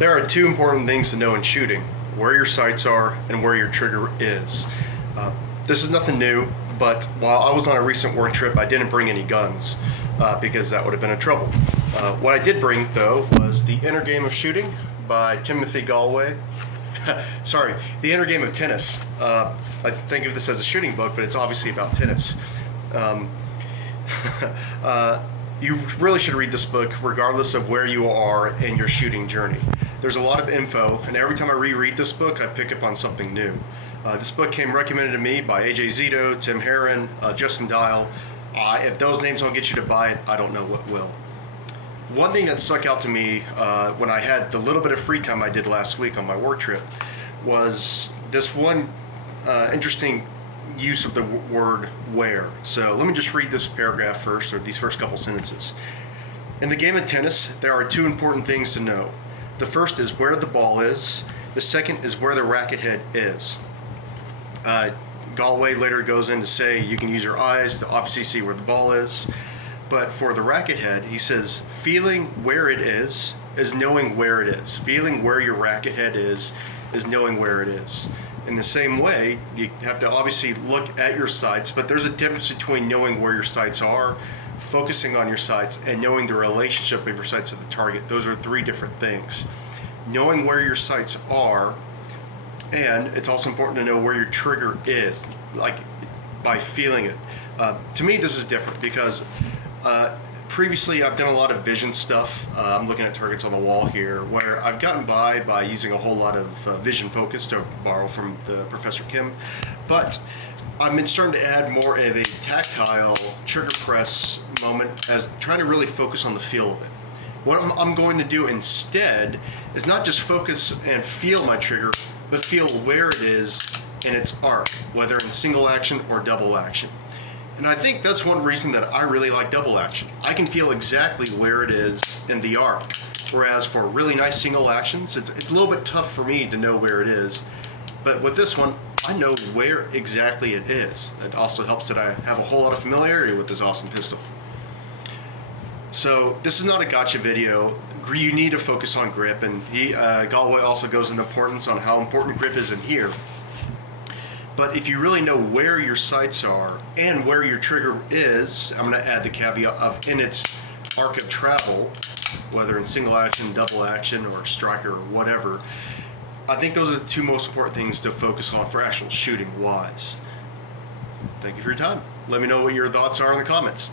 There are two important things to know in shooting: where your sights are and where your trigger is. This is nothing new, but while I was on a recent work trip, I didn't bring any guns because that would have been a trouble. What I did bring, though, was The Inner Game of Shooting by Timothy Gallwey. Sorry, The Inner Game of Tennis. I think of this as a shooting book, but it's obviously about tennis. Um, you really should read this book regardless of where you are in your shooting journey. There's a lot of info, and every time I reread this book, I pick up on something new. This book came recommended to me by AJ Zito, Tim Herron, Justin Dial. If those names don't get you to buy it, I don't know what will. One thing that stuck out to me when I had the little bit of free time I did last week on my work trip was this one interesting use of the word where. So let me just read this paragraph first, or these first couple sentences. In the game of tennis, there are two important things to know. The first is where the ball is. The second is where the racket head is. Gallwey later goes in to say you can use your eyes to obviously see where the ball is. But for the racket head, he says feeling where it is knowing where it is. Feeling where your racket head is knowing where it is. In the same way, you have to obviously look at your sights, but there's a difference between knowing where your sights are, focusing on your sights, and knowing the relationship of your sights to the target. Those are three different things. Knowing where your sights are, and it's also important to know where your trigger is, like by feeling it. To me, this is different because previously I've done a lot of vision stuff. I'm looking at targets on the wall here, where I've gotten by using a whole lot of vision focus, to borrow from the Professor Kim. But I've been starting to add more of a tactile trigger press moment, as trying to really focus on the feel of it. What I'm going to do instead is not just focus and feel my trigger, but feel where it is in its arc, whether in single action or double action. And I think that's one reason that I really like double action. I can feel exactly where it is in the arc, whereas for really nice single actions, it's a little bit tough for me to know where it is. But with this one, I know where exactly it is. It also helps that I have a whole lot of familiarity with this awesome pistol. So this is not a gotcha video. You need to focus on grip, and Gallwey also goes into importance on how important grip is in here. But if you really know where your sights are and where your trigger is, I'm going to add the caveat of in its arc of travel, whether in single action, double action, or striker, or whatever. I think those are the two most important things to focus on for actual shooting wise. Thank you for your time. Let me know what your thoughts are in the comments.